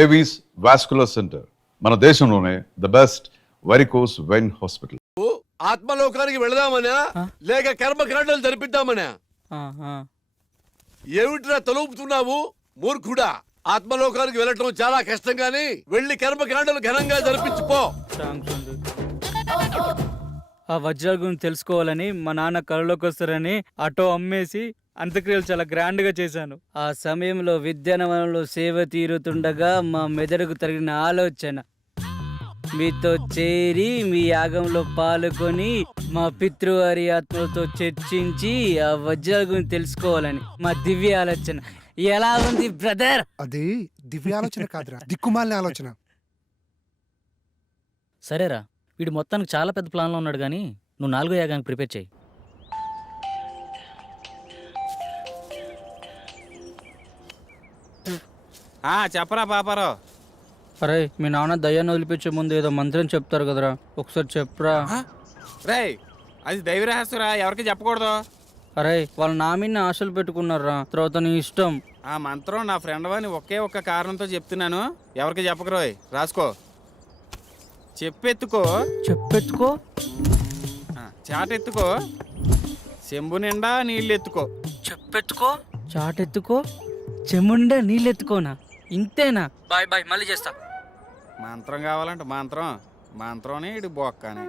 Avis vascular centre మన దేశంలోనే the best varicose vein hospital. ఆత్మలోకానికి వెళదామనా లేక కర్మకాండలు జరిపిద్దామనా? ఏమిట్రా తలుపుతున్నావు మూర్ఖుడా? ఆత్మలోకానికి వెళ్ళటం చాలా కష్టం గాని వెళ్లి కర్మకాండలు ఘనంగా జరిపించుకో. ఆ వజ్రాల గురించి తెలుసుకోవాలని మా నాన్న కళలోకి వస్తారని ఆటో అమ్మేసి అంత్యక్రియలు చాలా గ్రాండ్ గా చేశాను. ఆ సమయంలో విద్యానవనంలో సేవ తీరుతుండగా మా మెదడుకు తగిన ఆలోచన మీతో చేరి మీ యాగంలో పాల్గొని మా పితృవారి ఆత్మలతో చర్చించి ఆ వజ్రాల గురించి తెలుసుకోవాలని మా దివ్య ఆలోచన. ఎలా ఉంది బ్రదర్? అది దివ్య ఆలోచన కాదురా, దిక్కుమాలిన ఆలోచన. సరేరా, వీడు మొత్తానికి చాలా పెద్ద ప్లాన్లో ఉన్నాడు కానీ నువ్వు 4వ యాగానికి ప్రిపేర్ చేయి. చెప్పరా పాపారావు. అరే మీ నాన్న దయ్యాన్ని వదిలిపించే ముందు ఏదో మంత్రం చెప్తారు కదరా, ఒకసారి చెప్పరా. రే, అది దైవ రహస్యరా, ఎవరికి చెప్పకూడదు. అరే వాళ్ళ నా మీద ఆశలు పెట్టుకున్నారా, తర్వాత నీ ఇష్టం. ఆ మంత్రం నా ఫ్రెండ్ అని ఒకే ఒక్క కారణంతో చెప్తున్నాను, ఎవరికి చెప్పకరోయ్. రాసుకో. చెప్పెత్తుకో. చెప్పెత్తుకో. చాటెత్తుకో. చెంబు నిండా నీళ్ళెత్తుకో. చెప్పెత్తుకో. చాటెత్తుకో. చెముండా నీళ్ళెత్తుకోనా? ఇంతేనా? బాయ్ బాయ్, మళ్ళీ చేస్తా. మంత్రం కావాలంటే మంత్రం ఇటు బొక్కని.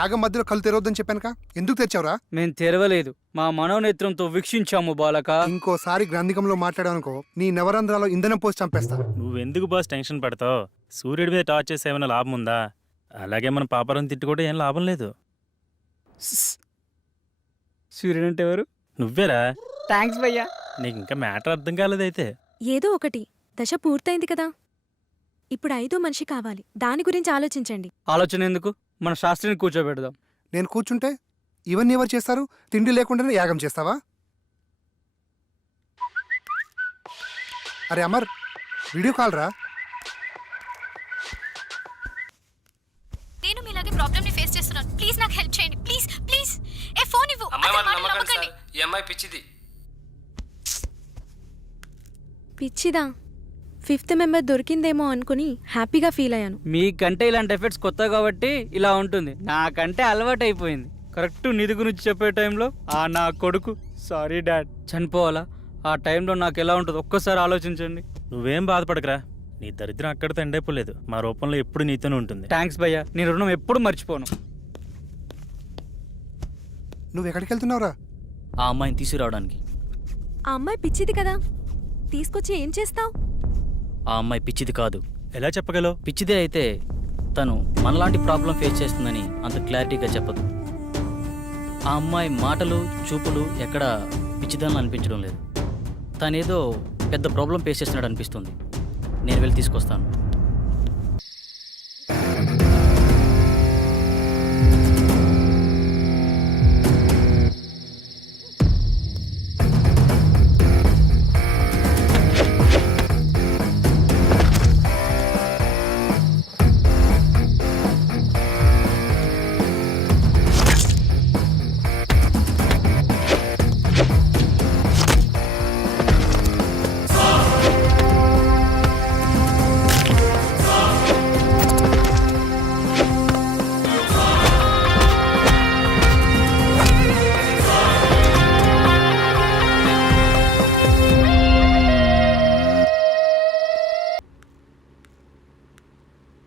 యాగం మధ్యలో కళ్ళు తెరవద్దని చెప్పానుక, ఎందుకు తెచ్చావురా? మేము తెరవలేదు, మా మనోనేత్రంతో వీక్షించాము బాలక. ఇంకోసారి గ్రంథికంలో మాట్లాడానుకో నీ నవరంధ్రాలో ఇంధనం పోసి చంపేస్తా. నువ్వెందుకు బాస్ టెన్షన్ పడతావు? సూర్యుడి మీద టార్చ్ చేస్తే ఏమైనా లాభం ఉందా? అలాగే మన పాపరం తిట్టుకుంటే ఏం లాభం లేదు. సూర్యుడు అంటే ఎవరు? నువ్వేరా. థ్యాంక్స్ భయ్యా. నీకు ఇంకా మ్యాటర్ అర్థం కాలేదైతే. ఏదో ఒకటి, దశ పూర్తయింది కదా, ఇప్పుడు 5వ మనిషి కావాలి, దాని గురించి ఆలోచించండి. ఆలోచన ఎందుకు, మన శాస్త్రిని కూర్చోబెడదాం. నేను కూర్చుంటే ఇవన్నీ ఎవరు చేస్తారు? తిండి లేకుండానే యాగం చేస్తావా? అరే అమర్, వీడియో కాల్ రా. నేను మీలాగే ప్రాబ్లమ్ ని ఫేస్ చేస్తున్నాను, ప్లీజ్ నాకు హెల్ప్ చేయండి, ప్లీజ్ ప్లీజ్. ఏ ఫోన్ ఇవ్వు. ఈ అమ్మాయి పిచ్చిది. పిచ్చిదా? 5th మెంబర్ దొరికిందేమో అనుకుని హ్యాపీగా ఫీల్ అయ్యాను. మీకంటే ఇలాంటి ఎఫెక్ట్స్ కొత్త కాబట్టి ఇలా ఉంటుంది, నాకంటే అలవాటు అయిపోయింది. కరెక్ట్ నిధి గురించి చెప్పే టైంలో నా కొడుకు, సారీ డాడ్, చనిపోవాలా? ఆ టైంలో నాకు ఎలా ఉంటుంది ఒక్కసారి ఆలోచించండి. నువ్వేం బాధపడకరా, నీ దరిద్రం అక్కడితో ఎండైపోలేదు. మా రూపంలో ఎప్పుడు నీతోనే ఉంటుంది. థ్యాంక్స్ భయ్యా, నేను రుణం ఎప్పుడు మర్చిపోను. నువ్వు ఎక్కడికి వెళ్తున్నావురా? ఆ అమ్మాయిని తీసుకురావడానికి. ఆ అమ్మాయి పిచ్చిది కదా, తీసుకొచ్చి ఏం చేస్తావు? ఆ అమ్మాయి పిచ్చిది కాదు. ఎలా చెప్పగలవు? పిచ్చిదే అయితే తను మనలాంటి ప్రాబ్లం ఫేస్ చేస్తుందని అంత క్లారిటీగా చెప్పదు. ఆ అమ్మాయి మాటలు చూపులు ఎక్కడ పిచ్చిదాన్ని అనిపించడం లేదు. తనేదో పెద్ద ప్రాబ్లం ఫేస్ చేస్తున్నాడు అనిపిస్తుంది. నేను వెళ్ళి తీసుకొస్తాను.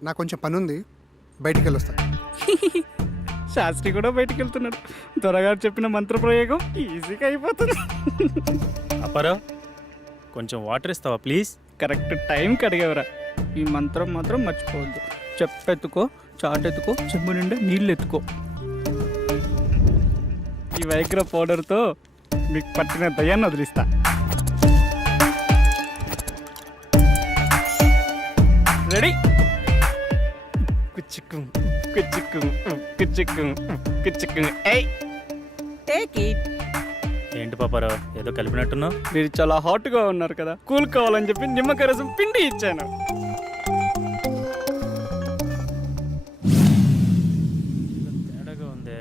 నాకు కొంచెం పని ఉంది, బయటికి వెళ్ళొస్తా. శాస్త్రి కూడా బయటికి వెళ్తున్నాడు. త్వరగా చెప్పిన మంత్ర ప్రయోగం ఈజీగా అయిపోతుంది. అప్పారావు కొంచెం వాటర్ ఇస్తావా ప్లీజ్? కరెక్ట్ టైంకి అడిగేవరా. ఈ మంత్రం మాత్రం మర్చిపోవద్దు. చెప్పెత్తుకో, చాటెత్తుకో, చెంబు నిండా నీళ్ళు ఎత్తుకో. ఈ వైగ్ర పౌడర్తో మీకు పట్టిన దయ్యాన్ని వదిలిస్తా. రెడీ? కుచ్చిక్కు కుచ్చిక్కు కుచ్చిక్కు కుచ్చిక్కు. ఏయ్ టేక్ ఇట్. ఏంటి పాపారావు ఏదో కలిపినట్టున్నావు? మీరు చాలా హాట్గా ఉన్నారు కదా, కూల్ కావాలని చెప్పి నిమ్మకాయ రసం పిండి ఇచ్చాను. తేడాగా ఉందే.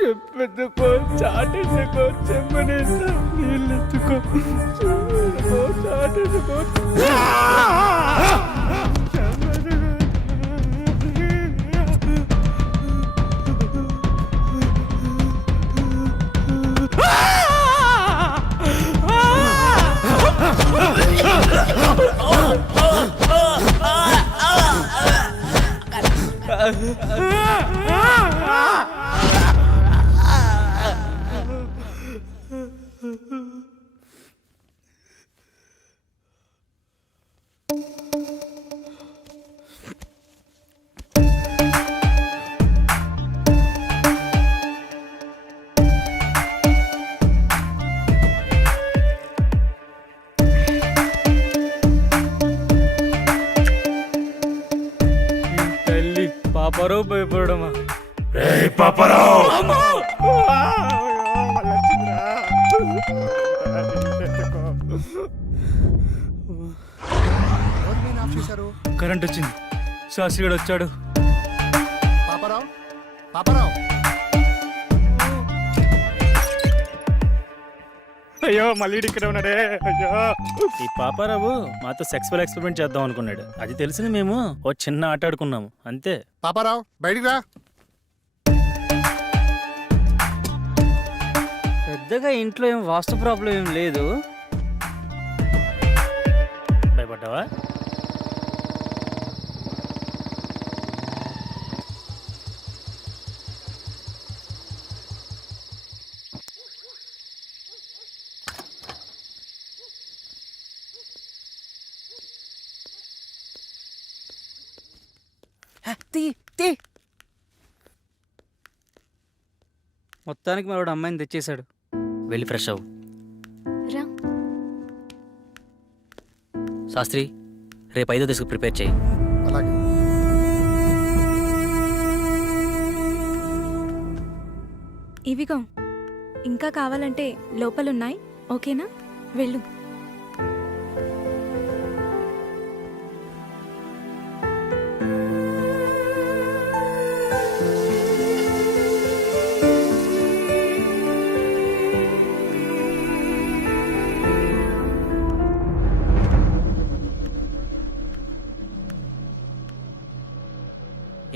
చెప్పెత్తుకో, చాటెత్తుకో, చెంబు నిండా నీళ్ళు ఎత్తుకో, చాటెత్తుకో. తల్లి పాపరో భయపడమా? ఎవరు మెయిన్ ఆఫ్ చేశారు? కరెంట్ వచ్చింది. శాస్త్రి వచ్చాడు. పాపారావు, పాపారావు, అయ్యో మళ్ళీ ఇక్కడ ఉన్నాడే. అయ్యో ఈ పాపారావు మాతో సెక్సువల్ ఎక్స్పెరిమెంట్ చేద్దాం అనుకున్నాడు. అది తెలిసిన మేము ఓ చిన్న ఆట ఆడుకున్నాము అంతే. పాపారావు బయటికి రా. పెద్దగా ఇంట్లో ఏం వాస్తు ప్రాబ్లం ఏం లేదు. భయపడ్డావా? మొత్తానికి మరొకడు అమ్మాయిని తెచ్చేశాడు. వెళ్ళి ఫ్రెష్ అవ్వు. రా. శాస్త్రి రేపు 5వ దశకు ప్రిపేర్ చేయి. అలాగే. ఇవిగో ఇంకా కావాలంటే లోపలున్నాయి. ఓకేనా? వెళ్ళు.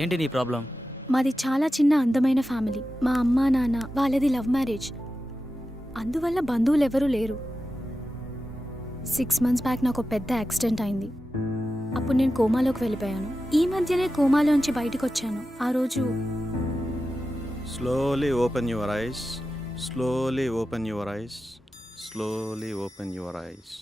ఏంటి నీ ప్రాబ్లం? మాది చాలా చిన్న అందమైన ఫ్యామిలీ. మా అమ్మా నాన్న వాళ్ళది లవ్ మ్యారేజ్. అందువల్ల బంధువులు ఎవరూ లేరు. 6 months బ్యాక్ నాకు పెద్ద యాక్సిడెంట్ అయింది. అప్పుడు నేను కోమాలోకి వెళ్ళిపోయాను. ఈ మధ్యనే కోమాలోంచి బయటకు వచ్చాను. ఆ రోజు Slowly open your eyes. Slowly open your eyes. Slowly open your eyes.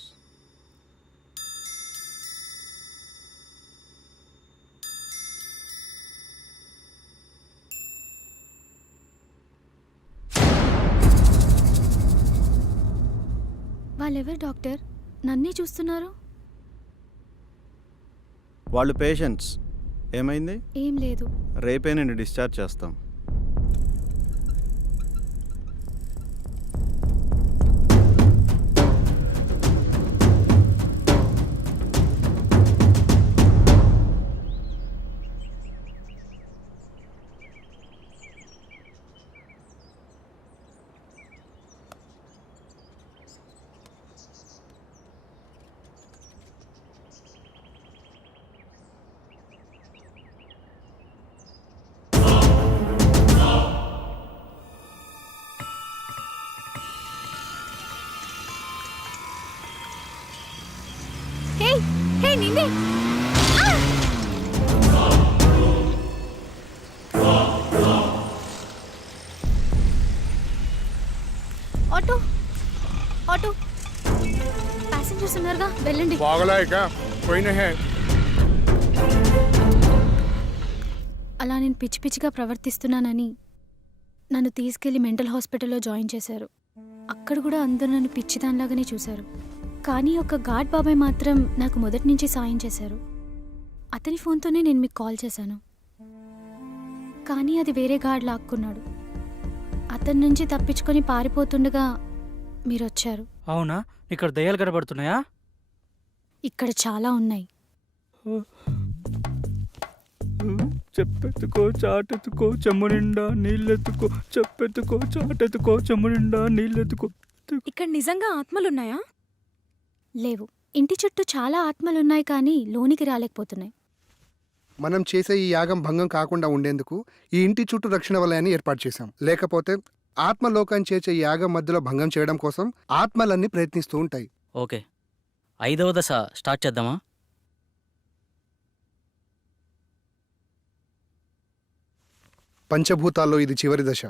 వాళ్ళెవరు డాక్టర్? నన్నే చూస్తున్నారు. వాళ్ళు పేషెంట్స్. ఏమైంది? ఏం లేదు. రేపే నేను డిశ్చార్జ్ చేస్తాం. హే హే నిన్నే. ఆటో ఆటో ప్యాసింజర్స్ ఉన్నారుగా, వెళ్ళండి. అలా నేను పిచ్చి పిచ్చిగా ప్రవర్తిస్తున్నానని నన్ను తీసుకెళ్లి మెంటల్ హాస్పిటల్లో జాయిన్ చేశారు. అక్కడ కూడా అందరూ నన్ను పిచ్చిదానిలాగానే చూశారు. కానీ ఒక గార్డ్ బాబాయ్ మాత్రం నాకు మొదటి నుంచి సాయం చేశారు. అతని ఫోన్తోనే నేను మీకు కాల్ చేశాను. కానీ అది వేరే గార్డ్ లాక్కున్నాడు. అతని నుంచి తప్పించుకొని పారిపోతుండగా మీరు వచ్చారు. అవునా? ఇక్కడ దయ్యాలు కనబడుతున్నాయా? ఇక్కడ చాలా ఉన్నాయి. చెప్పెత్తుకో చాటెత్తుకో చెమ్ము నిండా నీళ్ళెత్తుకో, చెప్పెత్తుకో చాటెత్తుకో చెమ్ము నిండా నీళ్ళెత్తుకో. ఇక్కడ నిజంగా ఆత్మలున్నాయా? లేవు. ఇంటి చుట్టూ చాలా ఆత్మలున్నాయి కానీ లోనికి రాలేకపోతున్నాయి. మనం చేసే ఈ యాగం భంగం కాకుండా ఉండేందుకు ఈ ఇంటి చుట్టూ రక్షణ వలయాన్ని ఏర్పాటు చేశాం. లేకపోతే ఆత్మలోకం చేసే ఈ యాగం మధ్యలో భంగం చేయడం కోసం ఆత్మలన్నీ ప్రయత్నిస్తూ ఉంటాయి. ఓకే, 5వ దశ స్టార్ట్ చేద్దామా? పంచభూతాల్లో ఇది చివరి దశ.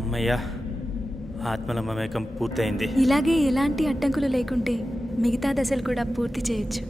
అమ్మయ్యా, ఆత్మల మమేకం పూర్తయింది. ఇలాగే ఎలాంటి అడ్డంకులు లేకుంటే మిగతా దశలు కూడా పూర్తి చేయొచ్చు.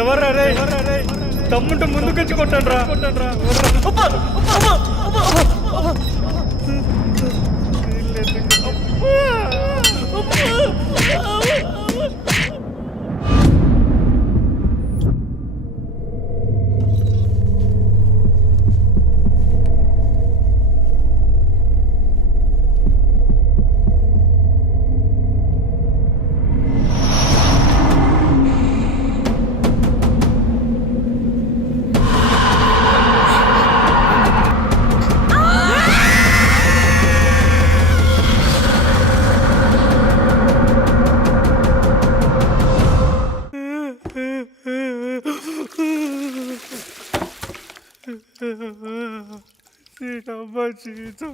ఎవర్రా రే? తమ్ముంటే ముందుకొచ్చి కొట్టండి రా. దీనమ్మ జీవితం.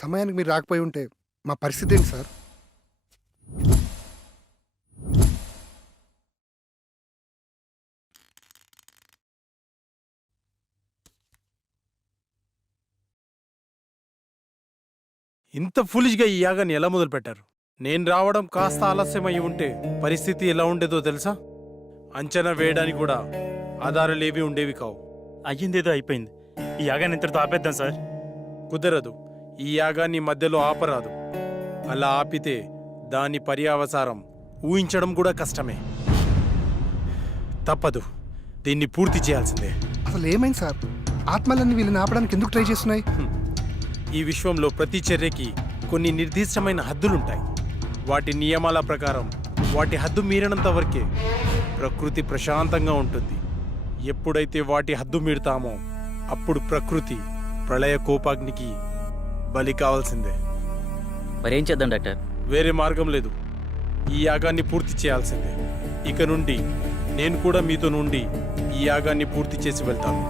సమయానికి మీరు రాకపోయి ఉంటే మా పరిస్థితి ఏంటి సార్? ఇంత ఫులిష్గా ఈ యాగాన్ని ఎలా మొదలు పెట్టారు? నేను రావడం కాస్త ఆలస్యమై ఉంటే పరిస్థితి ఎలా ఉండేదో తెలుసా? అంచనా వేయడానికి కూడా ఆధారాలేవి ఉండేవి కావు. అయ్యిందేదో అయిపోయింది. ఈ యాగాన్ని ఇంతటితో ఆపేద్దాం సార్. కుదరదు. ఈ యాగాన్ని మధ్యలో ఆపరాదు. అలా ఆపితే దాని పర్యావసారం ఊహించడం కూడా కష్టమే. తప్పదు, దీన్ని పూర్తి చేయాల్సిందే. అసలు ఏమైంది సార్? ఆత్మలన్నీ వీళ్ళని ఆపడానికి ఎందుకు ట్రై చేస్తున్నాయి? ఈ విశ్వంలో ప్రతి చర్యకి కొన్ని నిర్దిష్టమైన హద్దులుంటాయి. వాటి నియమాల ప్రకారం వాటి హద్దు మీరినంత వరకే ప్రకృతి ప్రశాంతంగా ఉంటుంది. ఎప్పుడైతే వాటి హద్దు మీరుతామో అప్పుడు ప్రకృతి ప్రళయ కోపాగ్నికి బలి కావాల్సిందే. మరేం చేద్దాం డాక్టర్? వేరే మార్గం లేదు. ఈ యాగాన్ని పూర్తి చేయాల్సిందే. ఇక నుండి నేను కూడా మీతో నుండి ఈ యాగాన్ని పూర్తి చేసి వెళ్తాను.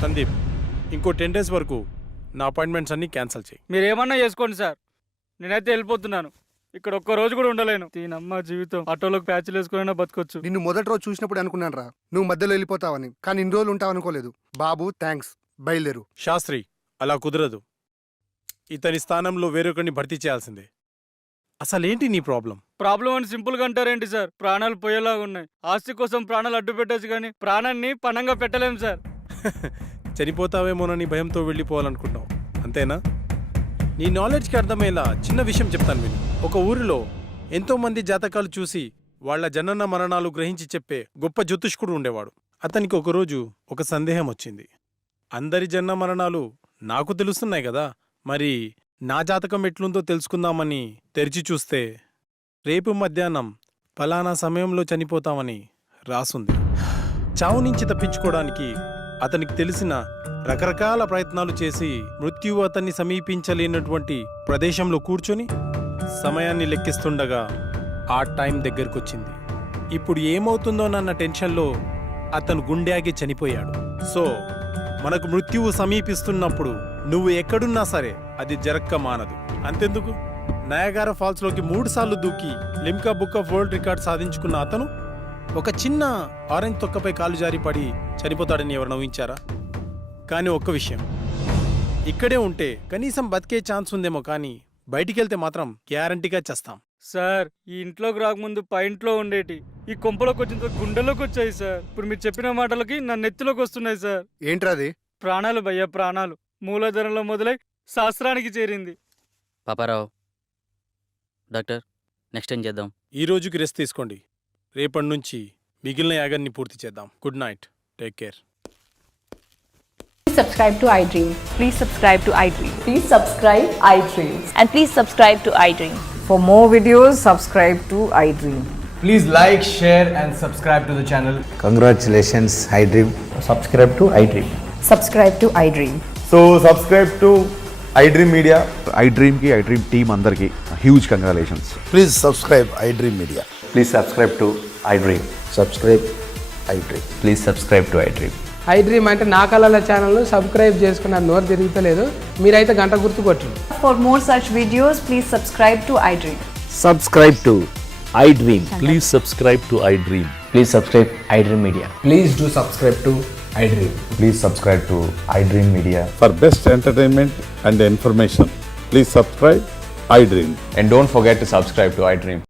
సందీప్, ఇంకో 10 days వరకు నా అపాయింట్మెంట్స్ అన్ని క్యాన్సిల్ చేయి. మీరేమన్నా చేసుకోండి సార్, నేనైతే వెళ్ళిపోతున్నాను. ఇక్కడ ఒక్క రోజు కూడా ఉండలేను. దీనమ్మ జీవితం. ఆటోలోకి ప్యాచ్లు వేసుకున్నా బతకొచ్చు. నిన్ను మొదటి రోజు చూసినప్పుడు అనుకున్నాను రా నువ్వు మధ్యలో వెళ్ళిపోతావని, కానీ ఇన్ని రోజులు ఉంటావు అనుకోలేదు. బాబు థ్యాంక్స్, బయలుదేరు. శాస్త్రి, అలా కుదరదు. ఇతని స్థానంలో వేరొకరిని భర్తీ చేయాల్సిందే. అసలేంటి నీ ప్రాబ్లం? ప్రాబ్లం అని సింపుల్ గా అంటారేంటి సార్? ప్రాణాలు పోయేలాగా ఉన్నాయి. ఆస్తి కోసం ప్రాణాలు అడ్డు పెట్టచ్చు కానీ ప్రాణాన్ని పణంగా పెట్టలేం సార్. చనిపోతావేమోనని భయంతో వెళ్ళిపోవాలనుకుంటావు, అంతేనా? నీ నాలెడ్జ్కి అర్థమయ్యేలా చిన్న విషయం చెప్తాను విను. ఒక ఊరిలో ఎంతోమంది జాతకాలు చూసి వాళ్ల జనన మరణాలు గ్రహించి చెప్పే గొప్ప జ్యోతిష్కుడు ఉండేవాడు. అతనికి ఒకరోజు ఒక సందేహం వచ్చింది. అందరి జనన మరణాలు నాకు తెలుస్తున్నాయి కదా, మరి నా జాతకం ఎట్లుందో తెలుసుకుందామని తెరిచి చూస్తే రేపు మధ్యాహ్నం ఫలానా సమయంలో చనిపోతామని రాసుంది. చావు నుంచి తప్పించుకోవడానికి అతనికి తెలిసిన రకరకాల ప్రయత్నాలు చేసి మృత్యువు అతన్ని సమీపించలేనటువంటి ప్రదేశంలో కూర్చొని సమయాన్ని లెక్కిస్తుండగా ఆ టైం దగ్గరకొచ్చింది. ఇప్పుడు ఏమవుతుందోనన్న టెన్షన్లో అతను గుండె చనిపోయాడు. సో మనకు మృత్యువు సమీపిస్తున్నప్పుడు నువ్వు ఎక్కడున్నా సరే అది జరక్క మానదు. అంతెందుకు, నయాగారా ఫాల్స్లోకి 3 సార్లు దూకి Limca book of world record సాధించుకున్న అతను ఒక చిన్న ఆరెంజ్ తొక్కపై కాలు జారి పడి చనిపోతాడని ఎవరు ఊహించారా? కానీ ఒక్క విషయం, ఇక్కడే ఉంటే కనీసం బతికే ఛాన్స్ ఉందేమో, కానీ బయటికెళ్తే మాత్రం గ్యారంటీగా చేస్తాం. సార్, ఈ ఇంట్లోకి రాకముందు ఇంట్లో ఉండేటి ఈ కొంపలోకి వచ్చిన గుండెలోకి వచ్చాయి సార్. ఇప్పుడు మీరు చెప్పిన మాటలకి నా నెత్తిలోకి వస్తున్నాయి సార్. ఏంట్రాది? ప్రాణాలు భయ్యా, ప్రాణాలు. మూలధనంలో మొదలై శాస్త్రానికి చేరింది. పాపారావు, డాక్టర్ నెక్స్ట్ ఏం చేద్దాం? ఈ రోజుకి రెస్ట్ తీసుకోండి. రేపటి నుంచి మిగిలిన యాగాన్ని పూర్తి చేద్దాం. Good night, take care. Subscribe to iDream. Please subscribe to iDream. Please subscribe iDream. And please subscribe to iDream. For more videos, subscribe to iDream. Please like, share and subscribe to the channel. Congratulations, iDream. Subscribe to iDream. Subscribe to iDream. So subscribe to iDream Media. iDream team andarki huge congratulations. Please subscribe iDream Media. Please subscribe to iDream. Subscribe iDream. Please subscribe to iDream. iDream అంటే నా కళల ఛానల్ను subscribe చేసుకున్న నోరు తిరుగుతలేదు, మీరైతే గంట గుర్తు కొట్టండి. For more such videos, please subscribe to iDream. Subscribe to iDream. Please subscribe to iDream. Please subscribe iDream Media. Please do subscribe to iDream. Please subscribe to iDream Media. For best entertainment and information, please subscribe iDream. And don't forget to subscribe to iDream.